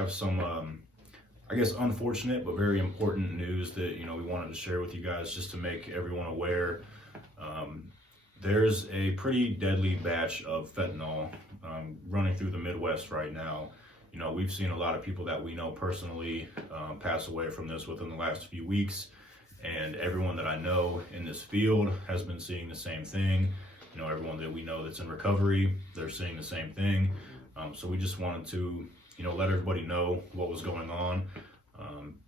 have some, I guess, unfortunate but very important news that, we wanted to share with you guys just to make everyone aware. There's a pretty deadly batch of fentanyl running through the Midwest right now. We've seen a lot of people that we know personally pass away from this within the last few weeks. And everyone that I know in this field has been seeing the same thing. Everyone that we know that's in recovery, they're seeing the same thing. So we just wanted to, let everybody know what was going on.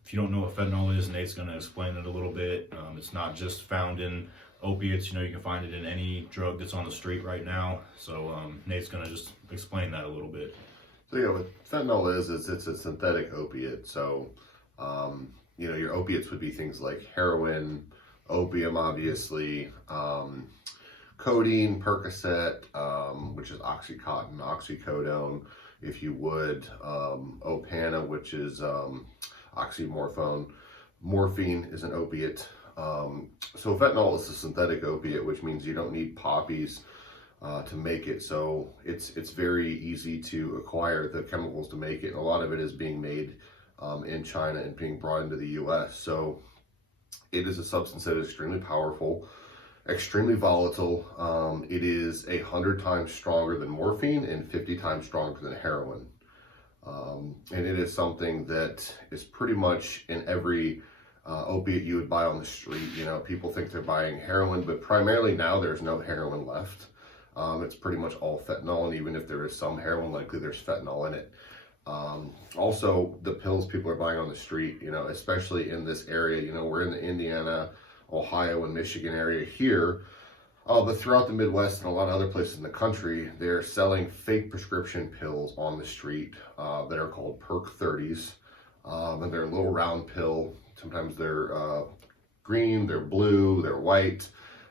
If you don't know what fentanyl is, Nate's going to explain it a little bit. It's not just found in opiates. You can find it in any drug that's on the street right now. So Nate's going to just explain that a little bit. So yeah, what fentanyl is it's a synthetic opiate. So, your opiates would be things like heroin, opium, obviously, codeine, Percocet, which is Oxycontin, oxycodone, if you would, Opana, which is oxymorphone. Morphine is an opiate. So fentanyl is a synthetic opiate, which means you don't need poppies to make it. So it's very easy to acquire the chemicals to make it. And a lot of it is being made in China and being brought into the US. So it is a substance that is extremely powerful, extremely volatile. It is 100 times stronger than morphine and 50 times stronger than heroin. And it is something that is pretty much in every opiate you would buy on the street. People think they're buying heroin, but primarily now there's no heroin left. It's pretty much all fentanyl, and even if there is some heroin, likely there's fentanyl in it. Also, the pills people are buying on the street, especially in this area, we're in the Indiana, Ohio, and Michigan area here, but throughout the Midwest and a lot of other places in the country, they're selling fake prescription pills on the street that are called Perk 30s, and they're a little round pill. Sometimes they're green, they're blue, they're white.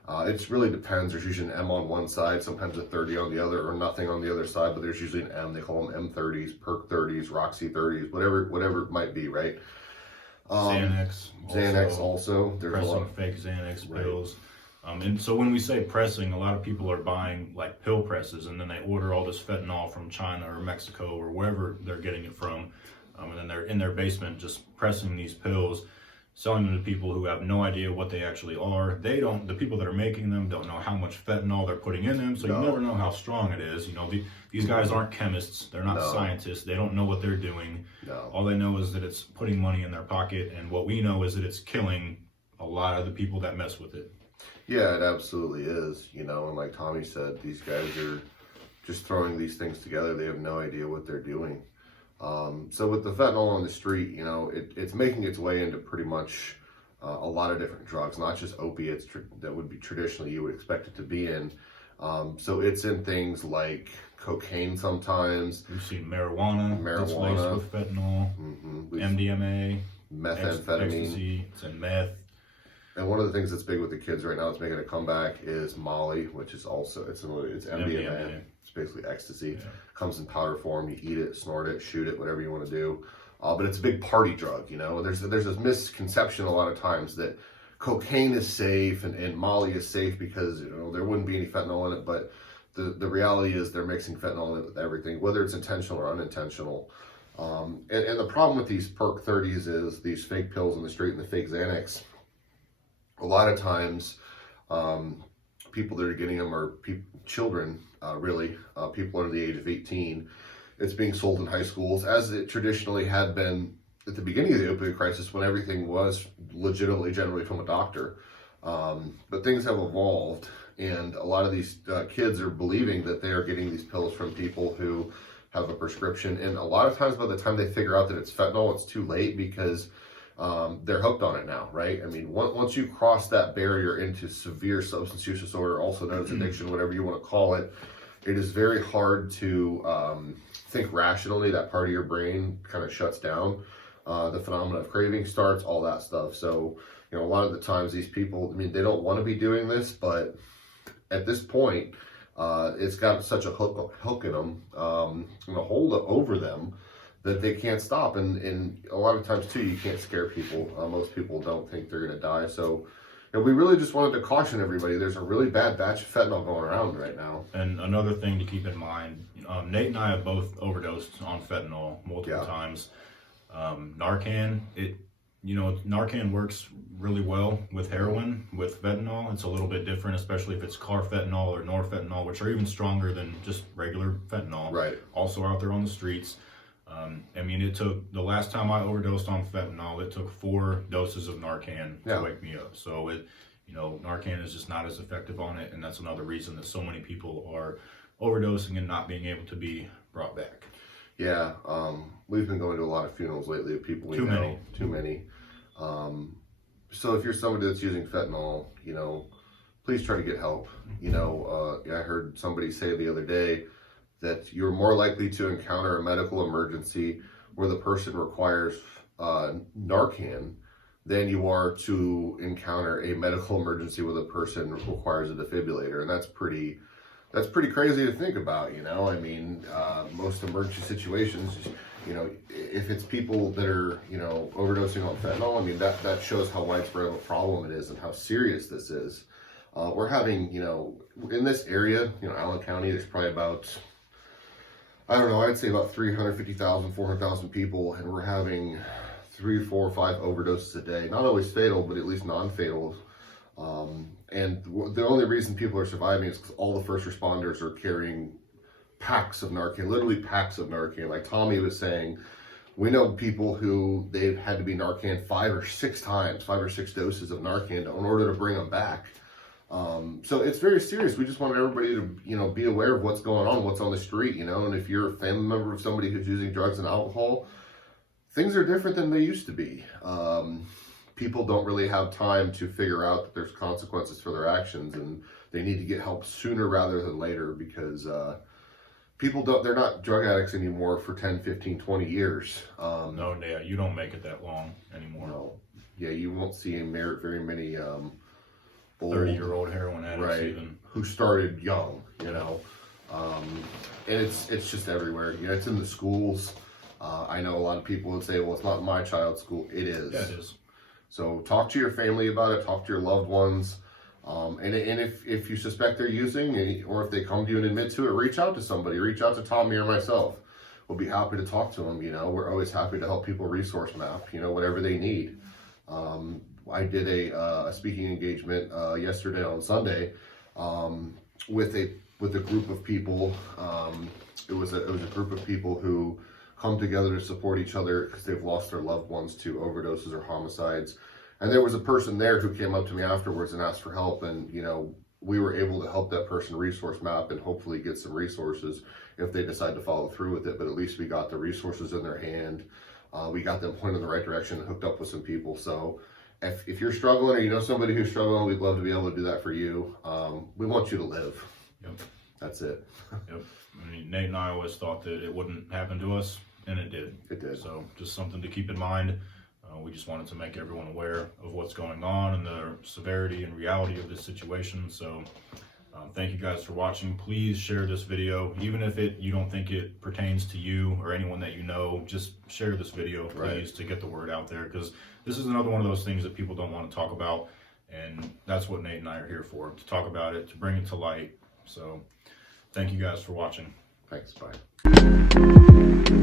It really depends. There's usually an M on one side, sometimes a 30 on the other, or nothing on the other side, but there's usually an M. They call them M30s, Perk 30s, Roxy 30s, whatever it might be, right? Xanax also. There's pressing a lot of fake Xanax pills. And so when we say pressing, a lot of people are buying like pill presses, and then they order all this fentanyl from China or Mexico or wherever they're getting it from. And then they're in their basement just pressing these pills, selling them to people who have no idea what they actually are. The people that are making them don't know how much fentanyl they're putting in them, so you never know how strong it is. These guys aren't chemists, they're not scientists, they don't know what they're doing. All they know is that it's putting money in their pocket, and what we know is that it's killing a lot of the people that mess with it. Yeah, it absolutely is, and like Tommy said, these guys are just throwing these things together. They have no idea what they're doing. So with the fentanyl on the street, it's making its way into pretty much a lot of different drugs, not just opiates that would be traditionally you would expect it to be in. So it's in things like cocaine sometimes. We've seen marijuana that's laced with fentanyl, MDMA, methamphetamine, ecstasy, it's in meth. And one of the things that's big with the kids right now that's making a comeback is Molly, which is also, it's MDMA. It's basically ecstasy. Yeah. Comes in powder form. You eat it, snort it, shoot it, whatever you want to do. But it's a big party drug, There's this misconception a lot of times that cocaine is safe and Molly is safe because, there wouldn't be any fentanyl in it. But the reality is they're mixing fentanyl in it with everything, whether it's intentional or unintentional. And the problem with these Perk 30s is these fake pills on the street and the fake Xanax. A lot of times, people that are getting them are children, people under the age of 18. It's being sold in high schools, as it traditionally had been at the beginning of the opioid crisis when everything was legitimately generally from a doctor. But things have evolved, and a lot of these kids are believing that they are getting these pills from people who have a prescription. And a lot of times by the time they figure out that it's fentanyl, it's too late because they're hooked on it now, right? I mean, once you cross that barrier into severe substance use disorder, also known as addiction, whatever you want to call it, it is very hard to think rationally. That part of your brain kind of shuts down. The phenomena of craving starts, all that stuff. So, a lot of the times these people, they don't want to be doing this, but at this point, it's got such a hook in them, and a hold over them, that they can't stop. And a lot of times too, you can't scare people. Most people don't think they're going to die. So, And we really just wanted to caution everybody, there's a really bad batch of fentanyl going around right now. And another thing to keep in mind, Nate and I have both overdosed on fentanyl multiple times. Narcan, Narcan works really well with heroin. With fentanyl, it's a little bit different, especially if it's carfentanil or norfentanil, which are even stronger than just regular fentanyl. Right. Also out there on the streets. It took, the last time I overdosed on fentanyl, it took 4 doses of Narcan to wake me up. So Narcan is just not as effective on it, and that's another reason that so many people are overdosing and not being able to be brought back. Yeah, we've been going to a lot of funerals lately of people we know. Too many. So if you're somebody that's using fentanyl, please try to get help. I heard somebody say the other day that you're more likely to encounter a medical emergency where the person requires Narcan than you are to encounter a medical emergency where the person requires a defibrillator. And that's pretty crazy to think about, most emergency situations, if it's people that are, overdosing on fentanyl, that shows how widespread of a problem it is and how serious this is. We're having, in this area, Allen County, there's probably about, I'd say about 350,000, 400,000 people, and we're having 3, 4, 5 overdoses a day. Not always fatal, but at least non-fatal. And the only reason people are surviving is because all the first responders are carrying packs of Narcan, literally packs of Narcan. Like Tommy was saying, we know people who they've had to be Narcan 5 or 6 times, 5 or 6 doses of Narcan in order to bring them back. So it's very serious. We just want everybody to, be aware of what's going on, what's on the street, and if you're a family member of somebody who's using drugs and alcohol, things are different than they used to be. People don't really have time to figure out that there's consequences for their actions, and they need to get help sooner rather than later, because they're not drug addicts anymore for 10, 15, 20 years. No, you don't make it that long anymore. No. Yeah, you won't see very many 30-year-old heroin addicts even. Who started young, and it's just everywhere. It's in the schools. I know a lot of people would say, well, it's not in my child's school. It is. Yeah, it is. So talk to your family about it, talk to your loved ones. And if you suspect they're using, or if they come to you and admit to it, reach out to somebody, reach out to Tommy or myself. We'll be happy to talk to them. We're always happy to help people resource map, whatever they need. I did a speaking engagement yesterday on Sunday with a group of people. It was a group of people who come together to support each other because they've lost their loved ones to overdoses or homicides. And there was a person there who came up to me afterwards and asked for help, and we were able to help that person resource map and hopefully get some resources if they decide to follow through with it. But at least we got the resources in their hand. We got them pointed in the right direction and hooked up with some people. So if you're struggling, or you know somebody who's struggling, we'd love to be able to do that for you. We want you to live. Yep. That's it. Yep. Nate and I always thought that it wouldn't happen to us, and it did. It did. So just something to keep in mind. We just wanted to make everyone aware of what's going on and the severity and reality of this situation. So thank you guys for watching. Please share this video, even if you don't think it pertains to you or anyone that you know. Just share this video, please, to get the word out there, because this is another one of those things that people don't want to talk about, and that's what Nate and I are here for, to talk about it, to bring it to light. So thank you guys for watching. Thanks. Bye.